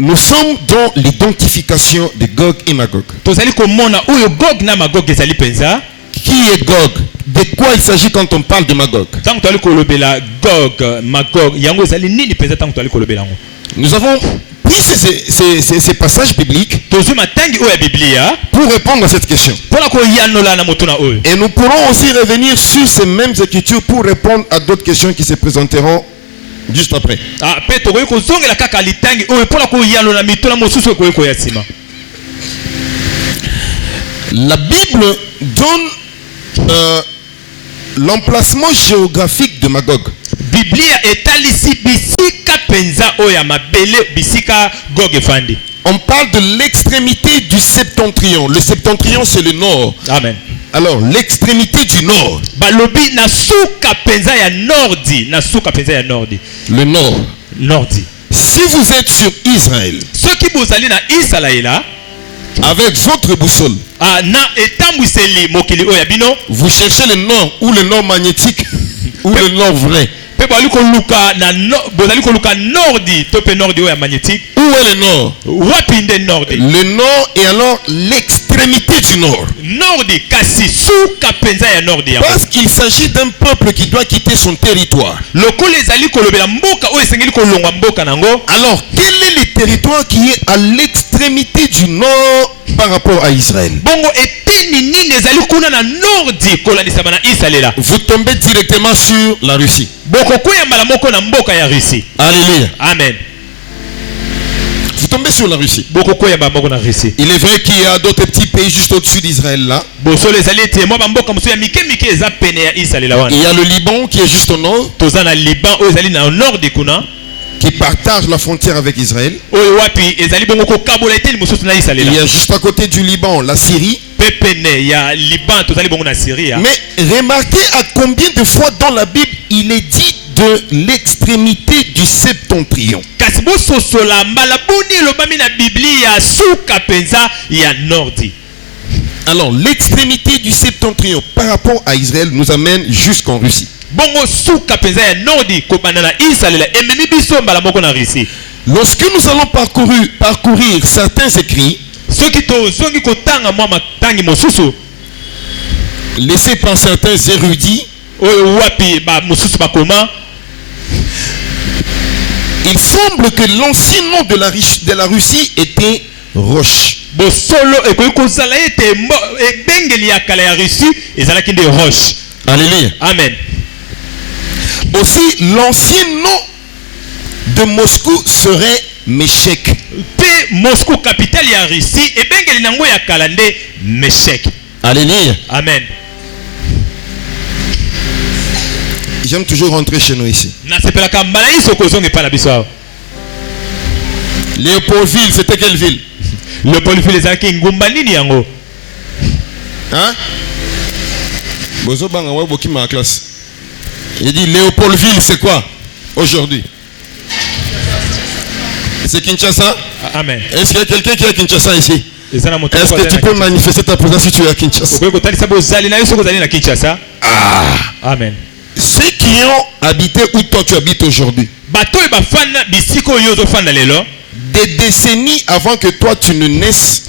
Nous sommes dans l'identification de Gog et Magog. Qui est Gog? De quoi il s'agit quand on parle de Magog? Nous avons pris ces passages bibliques pour répondre à cette question. Et nous pourrons aussi revenir sur ces mêmes écritures pour répondre à d'autres questions qui se présenteront juste après. La Bible donne l'emplacement géographique de Magog. On parle de l'extrémité du septentrion. Le septentrion, c'est le nord. Amen. Alors, l'extrémité du nord. Le nord. Si vous êtes sur Israël, avec votre boussole, vous cherchez le nord ou le nord magnétique ou le nord vrai. Où est le nord? Le nord est alors l'extrémité du nord. Parce qu'il s'agit d'un peuple qui doit quitter son territoire. Alors, quel est le territoire qui est à l'extrémité du nord par rapport à Israël? Vous tombez directement sur la Russie. Alléluia. Amen. Vous tombez sur la Russie. Il est vrai qu'il y a d'autres petits pays juste au-dessus d'Israël là. Il y a le Liban qui est juste au nord, qui partage la frontière avec Israël. Il y a juste à côté du Liban la Syrie. Mais remarquez à combien de fois dans la Bible il est dit de l'extrémité du septentrion. Alors l'extrémité du septentrion par rapport à Israël nous amène jusqu'en Russie. Lorsque nous allons parcourir certains écrits laissés par certains érudits, il semble que l'ancien nom de la Russie était Roche. Alléluia. Amen. Aussi, l'ancien nom de Moscou serait Meshek. Moscou, capitale de Russie, et bengeli nango ya kalande Meshek. Alléluia. Amen. J'aime toujours rentrer chez nous ici. Léopoldville, c'était quelle ville? Léopoldville, c'est Ngumbani yango. Hein? Bozo banga wa boki ma classe. Il dit Léopoldville, c'est quoi aujourd'hui? C'est Kinshasa? Amen. Est-ce qu'il y a quelqu'un qui est à Kinshasa ici? Est-ce que tu peux manifester ta présence si tu es à Kinshasa? Ah. Amen. Ceux qui ont habité où toi tu habites aujourd'hui, des décennies avant que toi tu ne naisses,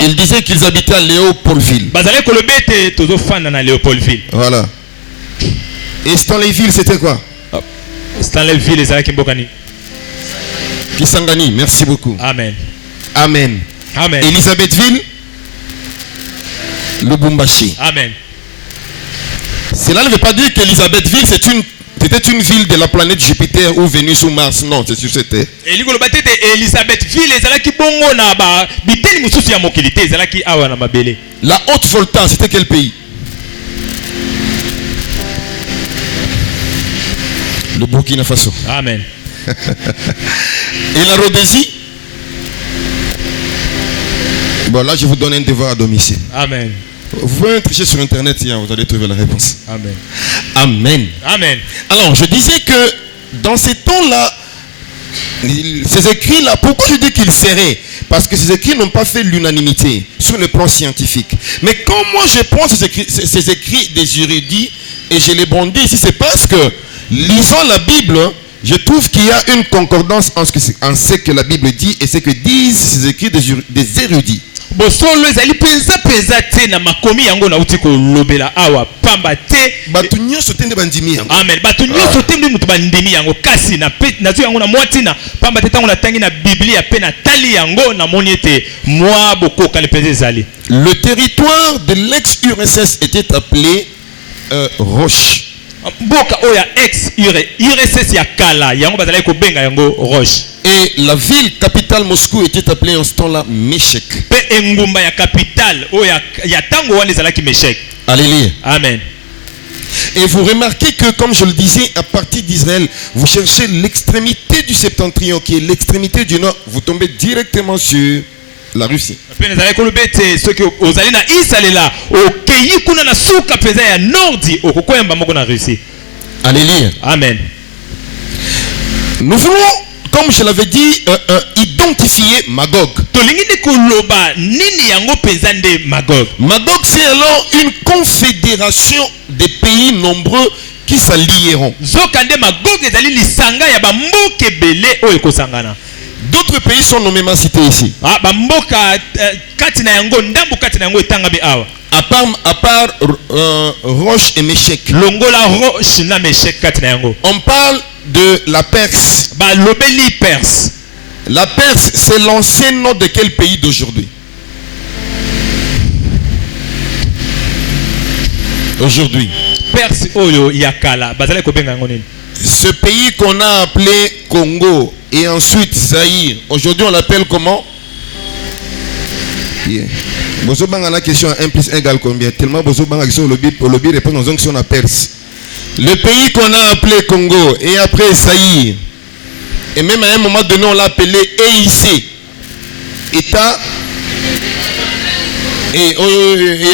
ils disaient qu'ils habitaient à Léopoldville. Voilà. Et Stanleyville, c'était quoi? Stanleyville, les Kimbokani. Kisangani, merci beaucoup. Amen. Amen. Amen. Elisabethville, Lubumbashi. Amen. Cela ne veut pas dire qu'Elisabethville c'était une ville de la planète Jupiter ou Vénus ou Mars. Non, c'est sur cette terre. La Haute-Volta, c'était quel pays? Le Burkina Faso. Amen. Et la Rhodésie? Bon, là, je vous donne un devoir à domicile. Amen. Vous pouvez tricher sur Internet, vous allez trouver la réponse. Amen. Amen. Amen. Alors, je disais que dans ces temps-là, ces écrits-là, pourquoi je dis qu'ils seraient? Parce que ces écrits n'ont pas fait l'unanimité sur le plan scientifique. Mais quand moi je prends ces écrits des érudits et je les brandis ici, c'est parce que, lisant la Bible, Je trouve qu'il y a une concordance en ce que la Bible dit et ce que disent ces écrits des érudits. Bosolo ezali penza te na makomi yango na uti ko lobela awa pamba te batu nyonso te nde bandimi yango. Amen. Batu nyonso te nde mutu bandimi yango kasi na pe na zo yango na mwatina pamba te tango na tangi na Biblia pe na tali yango na moni ete mwa bokoka le penza ezali. Le territoire de l'ex-URSS était appelé Roche. Mboka oya ex-URSS ya kala yango bazali ko benga yango Roche. Et la ville capitale Moscou était appelée en ce temps-là Meshek. Pe engumba ya capitale oya ya tango wana ezalaki Meshek. Alléluia. Amen. Et vous remarquez que, comme je le disais, à partir d'Israël, vous cherchez l'extrémité du septentrion, qui est l'extrémité du nord, vous tombez directement sur la Russie. Alléluia. Amen. Nous voulons, comme je l'avais dit, identifier Magog. Magog, c'est alors une confédération des pays nombreux qui s'allieront. D'autres pays sont nommément cités ici. À part Roche et Meshek. On parle de la Perse. La Perse, c'est l'ancien nom de quel pays d'aujourd'hui? Aujourd'hui. Perse oyo yakala bazale ko benga ngoni. Ce pays qu'on a appelé Congo et ensuite Zaïre, aujourd'hui on l'appelle comment? Bozo banga la question 1 plus 1 égale combien? Tellement bozo banga question le lobby répond dans une question à Perse. Le pays qu'on a appelé Congo et après Zaïre, et même à un moment donné on l'a appelé EIC, État. Et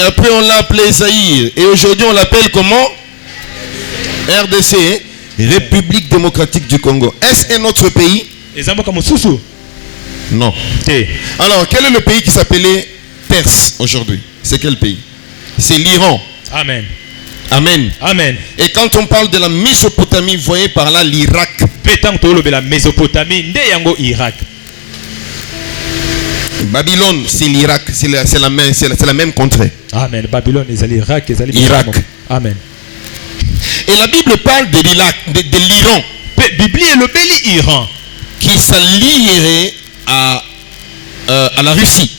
après on l'a appelé Zaïre. Et aujourd'hui on l'appelle comment? RDC, République démocratique du Congo. Est-ce un autre pays? Non. Alors quel est le pays qui s'appelait Perse aujourd'hui? C'est quel pays? C'est l'Iran. Amen. Amen. Amen. Et quand on parle de la Mésopotamie, vous voyez par là l'Irak. La Mésopotamie, Irak. Babylone, c'est l'Irak, c'est la même contrée. Amen. Babylone, c'est l'Irak, Irak. Amen. Et la Bible parle de l'Iran. Bible est le bel Iran qui s'allierait à la Russie.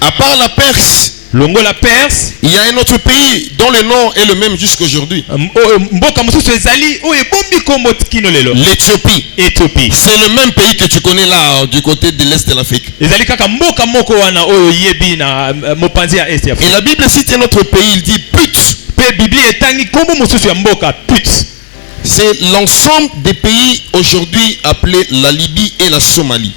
À part la Perse, la Perse, il y a un autre pays dont le nom est le même jusqu'aujourd'hui. L'Éthiopie. C'est le même pays que tu connais là du côté de l'Est de l'Afrique. Et la Bible cite un autre pays, il dit Put. C'est l'ensemble des pays aujourd'hui appelés la Libye et la Somalie.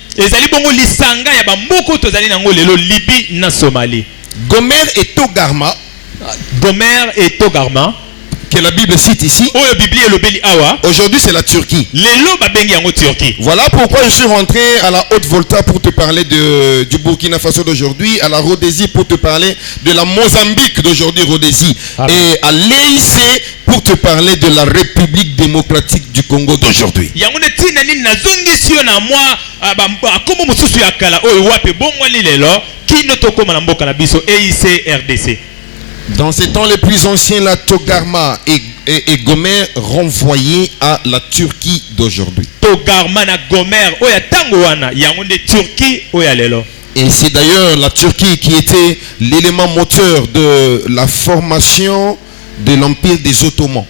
Gomer et Togarma, que la Bible cite ici. Aujourd'hui c'est la Turquie. Voilà pourquoi je suis rentré à la Haute-Volta pour te parler du Burkina Faso d'aujourd'hui, à la Rhodésie pour te parler de la Mozambique d'aujourd'hui, Rhodésie, et à l'EIC pour te parler de la République démocratique du Congo d'aujourd'hui. Dans ces temps les plus anciens, la Togarma et Gomer renvoyés à la Turquie d'aujourd'hui. Et c'est d'ailleurs la Turquie qui était l'élément moteur de la formation de l'Empire des Ottomans.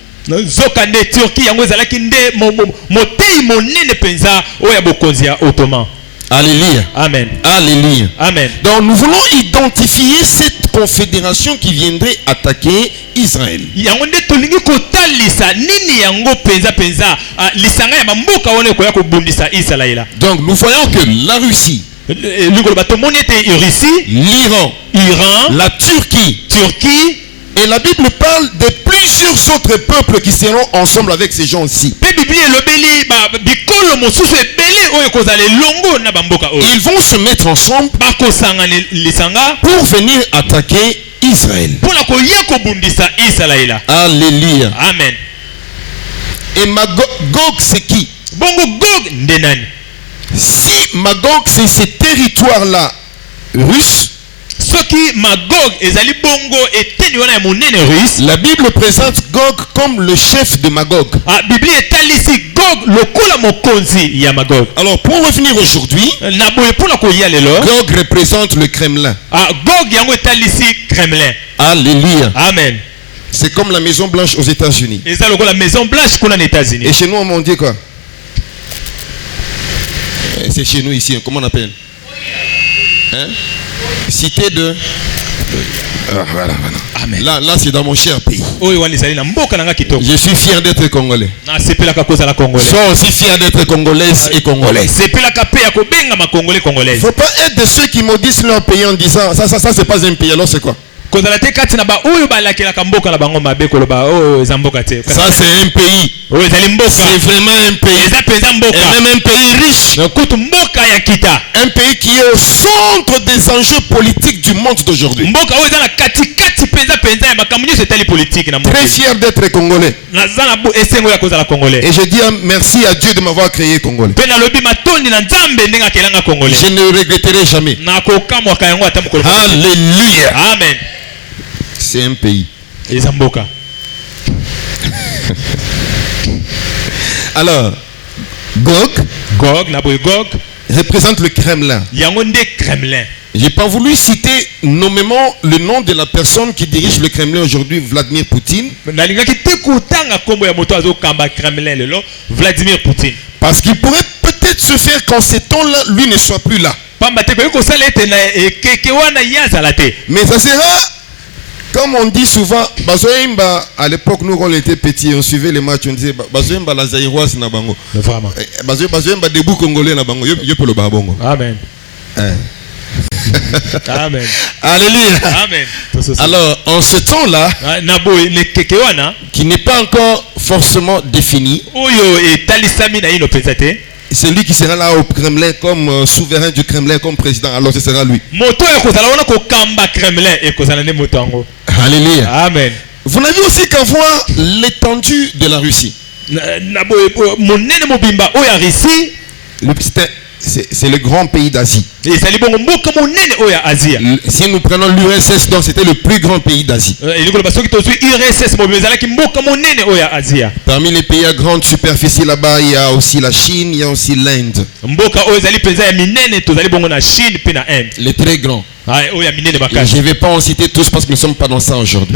Alléluia. Amen. Alléluia. Amen. Donc nous voulons identifier cette confédération qui viendrait attaquer Israël. Donc nous voyons que la Russie, l'Iran, la Turquie, et la Bible parle de plusieurs autres peuples qui seront ensemble avec ces gens-ci. Ils vont se mettre ensemble pour venir attaquer Israël. Alléluia. Amen. Et Magog, c'est qui? Bongo Gog ndenani. Si Magog, c'est ces territoires-là russes, la Bible présente Gog comme le chef de Magog. Alors pour revenir aujourd'hui, Gog représente le Kremlin. Alléluia. Amen. C'est comme la Maison Blanche aux États-Unis. Et chez nous on dit quoi? C'est chez nous ici, comment on appelle? Hein? Cité de... voilà. Amen. Là c'est dans mon cher pays. Je suis fier d'être congolais. Sois aussi fier d'être congolaise et congolais. Il ne faut pas être de ceux qui maudissent leur pays en disant ça c'est pas un pays, alors c'est quoi? Ça c'est un pays. C'est vraiment un pays. Et même un pays riche. Un pays qui est au centre des enjeux politiques du monde d'aujourd'hui. Très fier d'être congolais. Et je dis merci à Dieu de m'avoir créé congolais. Je ne regretterai jamais. Alléluia. Amen. C'est un pays. Alors, Gog représente le Kremlin. J'ai pas voulu citer nommément le nom de la personne qui dirige le Kremlin aujourd'hui, Vladimir Poutine. Parce qu'il pourrait peut-être se faire qu'en ces temps-là, lui ne soit plus là. Mais ça sera, comme on dit souvent, à l'époque, nous, quand on était petits, on suivait les matchs, on disait, la Zaïroise na bango. Vraiment. Debout congolais na bango, yo le babongo. Amen. Amen. Alléluia. Amen. Alors, en ce temps-là, qui n'est pas encore forcément défini, c'est lui qui sera là au Kremlin comme souverain du Kremlin, comme président. Alors ce sera lui. Alléluia. Amen. Vous n'avez aussi qu'à voir l'étendue de la Russie. C'est le grand pays d'Asie. Si nous prenons l'URSS, donc c'était le plus grand pays d'Asie. Parmi les pays à grande superficie là-bas, il y a aussi la Chine, il y a aussi l'Inde. Les très grands. Je ne vais pas en citer tous parce que nous ne sommes pas dans ça aujourd'hui.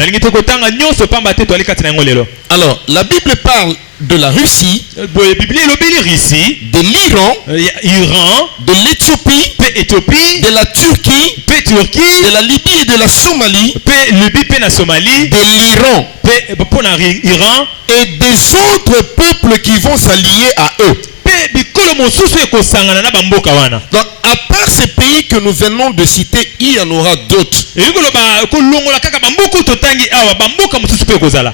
Alors, la Bible parle de la Russie, de l'Iran, de l'Éthiopie, de la Turquie, de la Libye et de la Somalie, de l'Iran et des autres peuples qui vont s'allier à eux. Donc, à part ces pays que nous venons de citer, il y en aura d'autres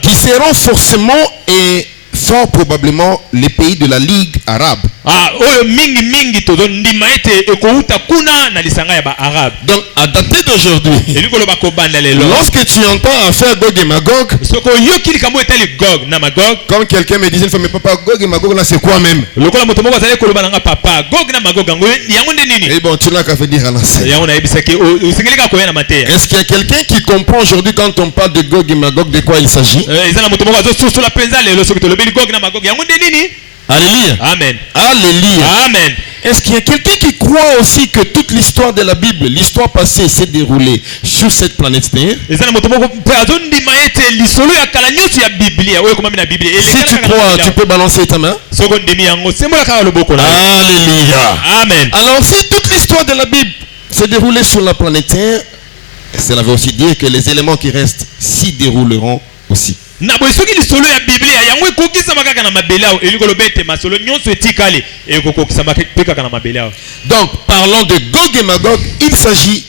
qui seront forcément et fort probablement les pays de la Ligue arabe. Donc à dater d'aujourd'hui, lorsque tu entends affaire Gog et Magog, comme quelqu'un me disait, mais papa, Gog et Magog là c'est quoi même? Et bon, tu n'as qu'à faire dire à l'ancien. Est-ce qu'il y a quelqu'un qui comprend aujourd'hui quand on parle de Gog et Magog de quoi il s'agit? Alléluia. Amen. Alléluia. Amen. Est-ce qu'il y a quelqu'un qui croit aussi que toute l'histoire de la Bible, l'histoire passée, s'est déroulée sur cette planète Terre? Si tu crois, tu peux balancer ta main. Alléluia. Amen. Alors si toute l'histoire de la Bible s'est déroulée sur la planète Terre, cela veut aussi dire que les éléments qui restent s'y dérouleront aussi. Donc parlons de Gog et Magog, il s'agit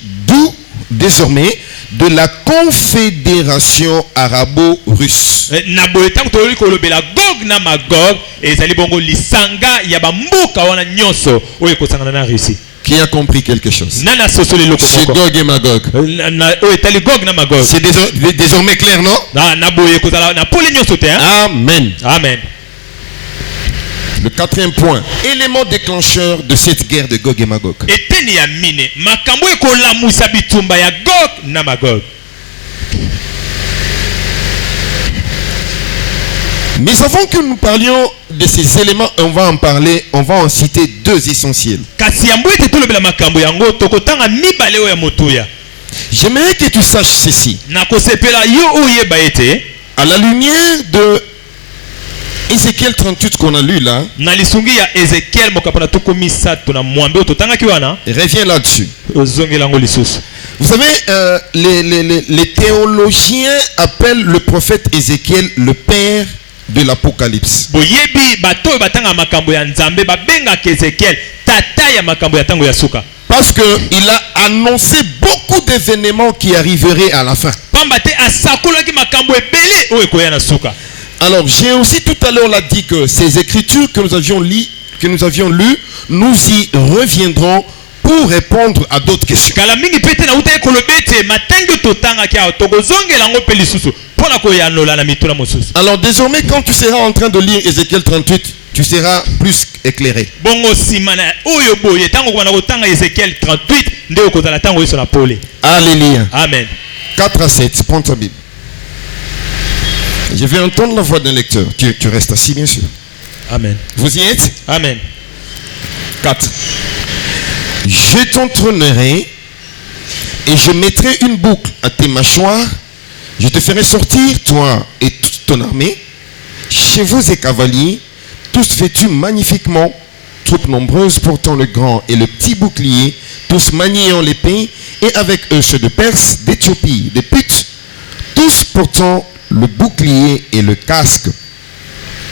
désormais de la confédération arabo-russe. Qui a compris quelque chose? C'est Gog et Magog. C'est désormais clair, non? Amen. Amen. Le quatrième point, élément déclencheur de cette guerre de Gog et Magog. Eteni ya mine makambo ekolamusa bitumba ya Gog na Magog. Mais avant que nous parlions de ces éléments, on va en citer deux essentiels. J'aimerais que tu saches ceci. À la lumière de Ézéchiel 38 qu'on a lu là, reviens là-dessus. Vous savez, les théologiens appellent le prophète Ézéchiel le père de l'Apocalypse. Parce qu'il a annoncé beaucoup d'événements qui arriveraient à la fin. Alors j'ai aussi tout à l'heure dit que ces écritures que nous avions lues, nous y reviendrons pour répondre à d'autres questions. Alors désormais, quand tu seras en train de lire Ézéchiel 38, tu seras plus éclairé. Alléluia. Amen. 4 à 7, prends ta Bible. Je vais entendre la voix d'un lecteur. Tu restes assis, bien sûr. Amen. Vous y êtes? Amen. 4. Je t'entraînerai et je mettrai une boucle à tes mâchoires. Je te ferai sortir, toi et toute ton armée, chevaux et cavaliers, tous vêtus magnifiquement, troupes nombreuses portant le grand et le petit bouclier, tous maniant l'épée, et avec eux ceux de Perse, d'Éthiopie, des Putes, tous portant le bouclier et le casque.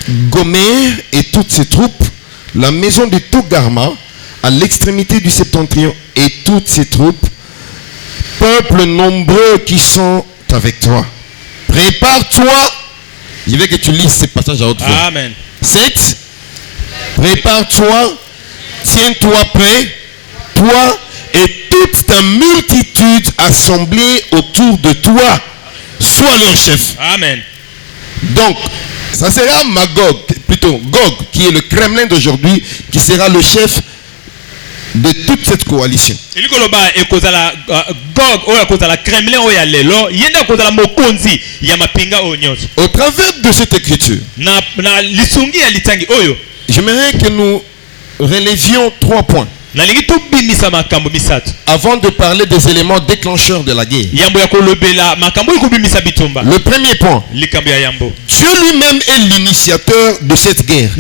Gomer et toutes ses troupes, la maison de Togarma, à l'extrémité du septentrion, et toutes ses troupes, peuple nombreux qui sont avec toi. Prépare-toi. Je veux que tu lises ces passages à haute voix. Amen. 7. Prépare-toi, tiens-toi prêt, toi et toute ta multitude assemblée autour de toi. Sois leur chef. Amen. Donc, ça sera Magog, plutôt Gog, qui est le Kremlin d'aujourd'hui, qui sera le chef de toute cette coalition. Au travers de cette écriture, j'aimerais que nous relevions 3 points avant de parler des éléments déclencheurs de la guerre. Le premier point, Dieu lui-même est l'initiateur de cette guerre.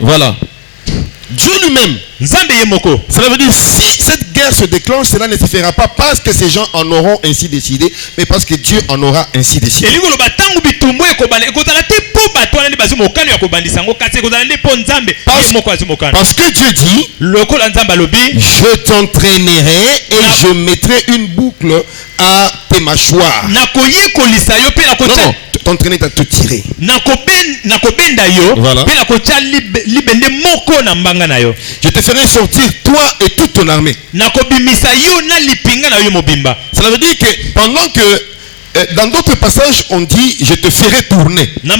Voilà. Dieu lui-même. Cela veut dire si cette guerre se déclenche, cela ne se fera pas parce que ces gens en auront ainsi décidé, mais parce que Dieu en aura ainsi décidé. Parce que Dieu dit, je t'entraînerai et je mettrai une boucle à tes mâchoires. Non, t'entraîner à te tirer. Voilà. Je te ferai sortir toi et toute ton armée. Cela veut dire que pendant que dans d'autres passages on dit je te ferai tourner. Ça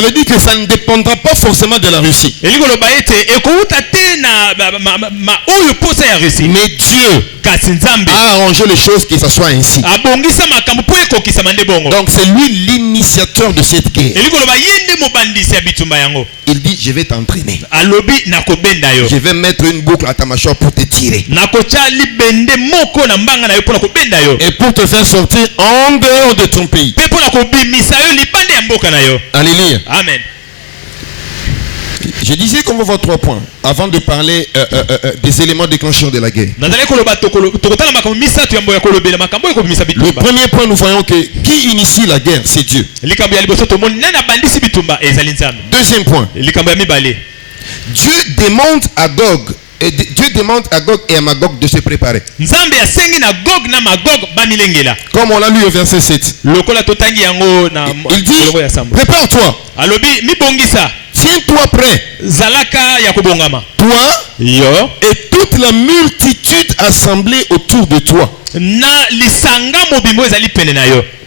veut dire que ça ne dépendra pas forcément de la Russie. Mais Dieu a arrangé les choses que ça soit ainsi. Donc c'est lui l'initiateur de cette guerre. Il dit je vais t'entraîner. Je vais mettre une boucle à ta mâchoire pour te tirer. Et pour te faire sortir en dehors de ton pays. Alléluia. Amen. Je disais qu'on va voir 3 points avant de parler des éléments déclencheurs de la guerre. Le premier point, nous voyons que qui initie la guerre, c'est Dieu. Deuxième point, Dieu demande à Gog et à Magog de se préparer. Comme on l'a lu au verset 7. Il dit, prépare-toi. Tiens-toi prêt. Toi et toute la multitude assemblée autour de toi.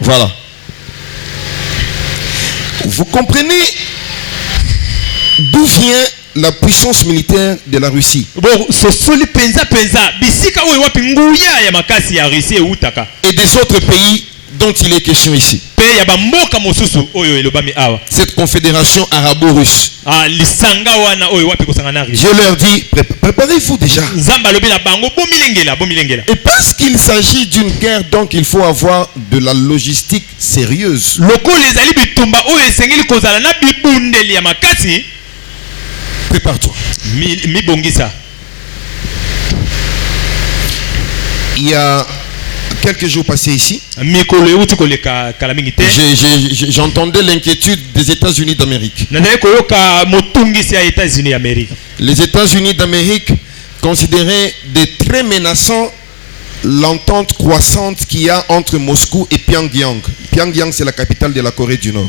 Voilà. Vous comprenez d'où vient la puissance militaire de la Russie? Et des autres pays dont il est question ici. Cette confédération arabo-russe. Dieu leur dit, préparez-vous déjà. Et parce qu'il s'agit d'une guerre, donc il faut avoir de la logistique sérieuse. Prépare-toi. Il y a quelques jours passés ici, j'entendais l'inquiétude des États-Unis d'Amérique. Les États-Unis d'Amérique considéraient de très menaçant l'entente croissante qu'il y a entre Moscou et Pyongyang. Pyongyang, c'est la capitale de la Corée du Nord.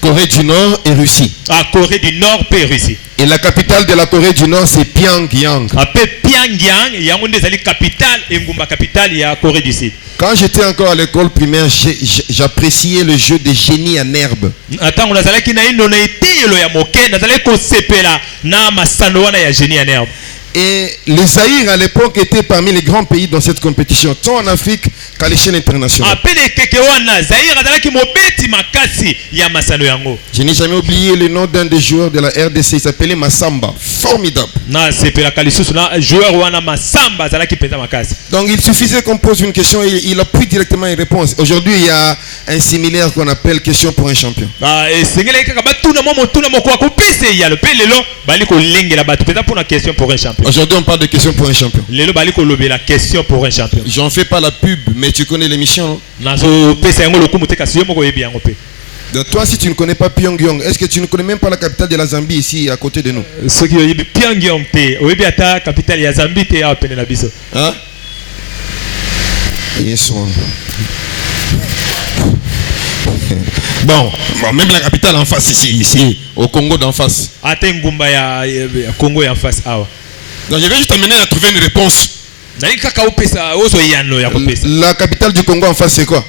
Corée du Nord et Russie. Corée du Nord et Russie. Et la capitale de la Corée du Nord, c'est Pyongyang. Quand j'étais encore à l'école primaire, j'appréciais le jeu des génies en herbe. Et le Zaïre à l'époque était parmi les grands pays dans cette compétition, tant en Afrique qu'à l'échelle internationale. Je n'ai jamais oublié le nom d'un des joueurs de la RDC, il s'appelait Massamba. Formidable. Donc il suffisait qu'on pose une question et il appuie directement une réponse. Aujourd'hui, il y a un similaire qu'on appelle question pour un champion. Aujourd'hui, on parle de questions pour un champion. J'en fais pas la pub, mais tu connais l'émission, non? Donc toi, si tu ne connais pas Pyongyang, est-ce que tu ne connais même pas la capitale de la Zambie ici à côté de nous? Hein? Yes, one. Bon, même la capitale en face ici au Congo d'en face. Donc je vais juste amener à trouver une réponse. La capitale du Congo en face, c'est quoi?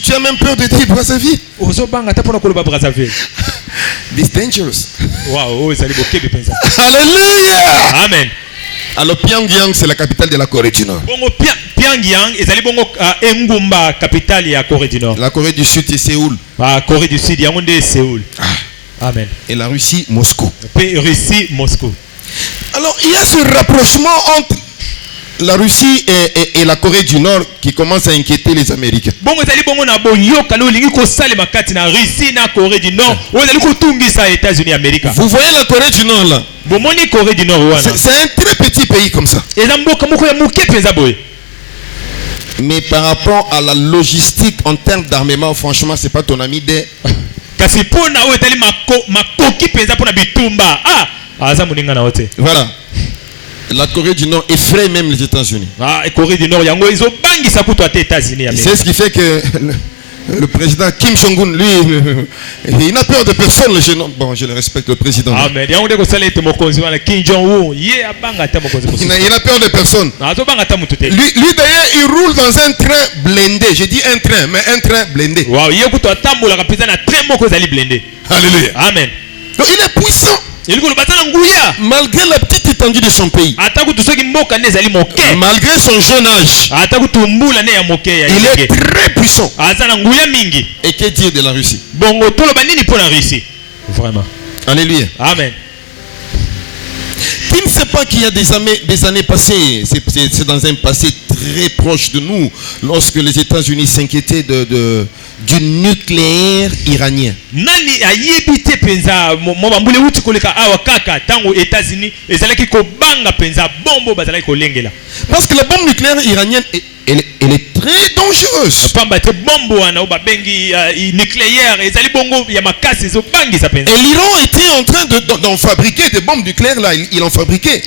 Tu as même peur de dire Brazzaville. It's dangerous. Alléluia. Amen. Alors Pyongyang, c'est la capitale de la Corée du Nord. Pyongyang est capitale de la Corée du Nord. La Corée du Sud, c'est Séoul. La Corée du Sud, c'est Séoul. Amen. Et la Russie, Moscou. Russie, Moscou. Alors il y a ce rapprochement entre la Russie et la Corée du Nord qui commence à inquiéter les Américains. Vous voyez la Corée du Nord là? C'est un très petit pays comme ça. Mais par rapport à la logistique en termes d'armement, franchement, c'est pas ton ami des. Voilà. La Corée du Nord effraie même les États-Unis. C'est ce qui fait que le président Kim Jong-un, lui, il n'a peur de personne. Bon, je le respecte, le président. Amen. Il n'a peur de personne. Lui d'ailleurs, il roule dans un train blindé. J'ai dit un train, mais un train blindé. Alléluia. Amen. Donc il est puissant. Malgré la petite étendue de son pays, malgré son jeune âge, il est très puissant. Et que dire de la Russie? Vraiment. Alléluia. Amen. Qui ne sait pas qu'il y a des années passées, c'est dans un passé très proche de nous, lorsque les États-Unis s'inquiétaient du nucléaire iranien. Parce que la bombe nucléaire iranienne, elle est très dangereuse. Et l'Iran était en train d'en fabriquer des bombes nucléaires là, il en fabriquait.